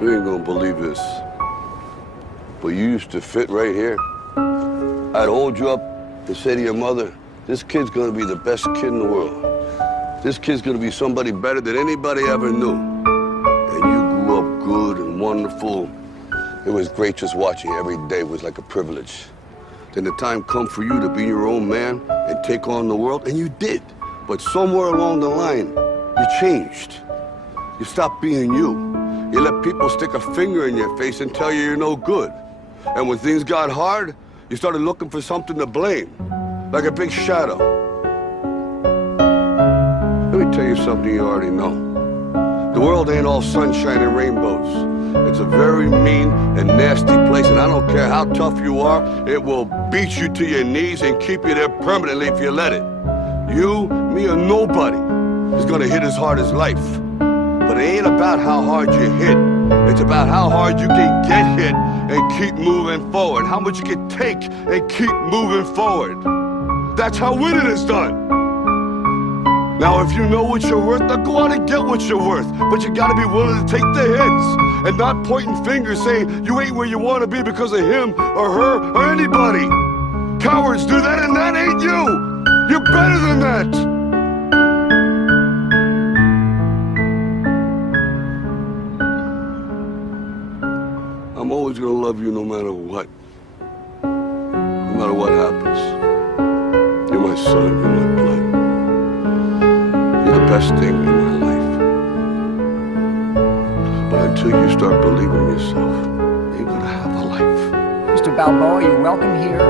You ain't gonna believe this, but you used to fit right here. I'd hold you up and say to your mother, this kid's gonna be the best kid in the world. This kid's gonna be somebody better than anybody ever knew. And you grew up good and wonderful. It was great just watching you. Every day was like a privilege. Then the time come for you to be your own man and take on the world, and you did. But somewhere along the line, you changed. You stopped being you. You let people stick a finger in your face and tell you you're no good. And when things got hard, you started looking for something to blame, like a big shadow. Let me tell you something you already know. The world ain't all sunshine and rainbows. It's a very mean and nasty place, and I don't care how tough you are, it will beat you to your knees and keep you there permanently if you let it. You, me, or nobody is gonna hit as hard as life. But it ain't about how hard you hit. It's about how hard you can get hit and keep moving forward. How much you can take and keep moving forward. That's how winning is done. Now, if you know what you're worth, now go out and get what you're worth. But you gotta be willing to take the hits and not pointing fingers saying you ain't where you wanna be because of him or her or anybody. Cowards do that, and that ain't you. You're better than that. I'm always gonna love you no matter what. No matter what happens. You're my son, you're my blood. You're the best thing in my life. But until you start believing in yourself, you ain't gonna have a life. Mr. Balboa, you're welcome here.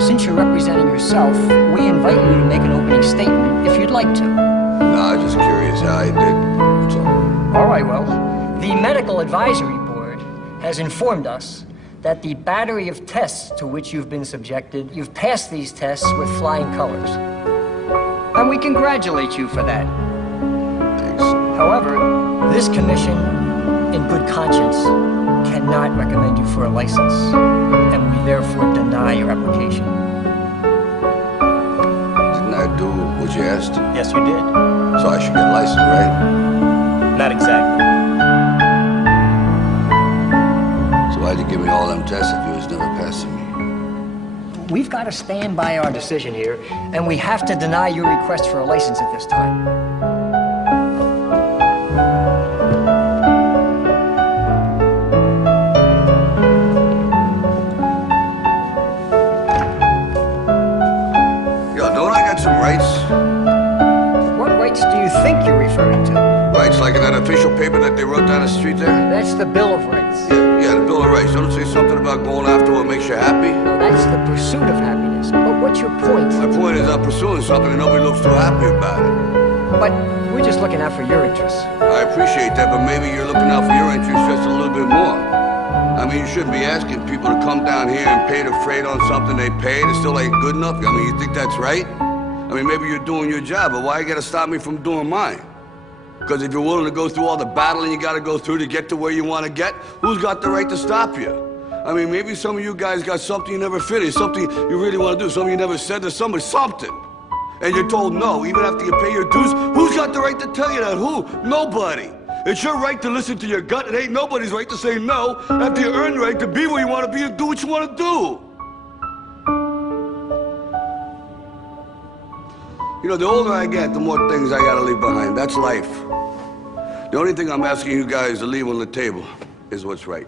Since you're representing yourself, we invite you to make an opening statement if you'd like to. No, I was just curious how I did. That's all. All right, well, the Medical Advisory has informed us that the battery of tests to which you've been subjected, you've passed these tests with flying colors. And we congratulate you for that. Thanks. However, this commission, in good conscience, cannot recommend you for a license, and we therefore deny your application. Didn't I do what you asked? Yes, you did. So I should get a license, right? Not exactly. Why'd you give me all them tests if you was never passing me? We've got to stand by our decision here, and we have to deny your request for a license at this time. Yo, don't I got some rights? What rights do you think you're referring to? Rights like in that official paper that they wrote down the street there? That's the Bill of Rights. Yeah, the Bill of Rights. Don't say something about going after what makes you happy? No, that's the pursuit of happiness. But what's your point? My point is I'm pursuing something and nobody looks too happy about it. But we're just looking out for your interests. I appreciate that, but maybe you're looking out for your interests just a little bit more. I mean, you shouldn't be asking people to come down here and pay the freight on something they paid. It still ain't good enough. I mean, you think that's right? I mean, maybe you're doing your job, but why you gotta stop me from doing mine? Because if you're willing to go through all the battling you got to go through to get to where you want to get, who's got the right to stop you? I mean, maybe some of you guys got something you never finished, something you really want to do, something you never said to somebody, something. And you're told no, even after you pay your dues. Who's got the right to tell you that? Who? Nobody. It's your right to listen to your gut. It ain't nobody's right to say no after you earn the right to be where you want to be and do what you want to do. You know, the older I get, the more things I gotta leave behind. That's life. The only thing I'm asking you guys to leave on the table is what's right.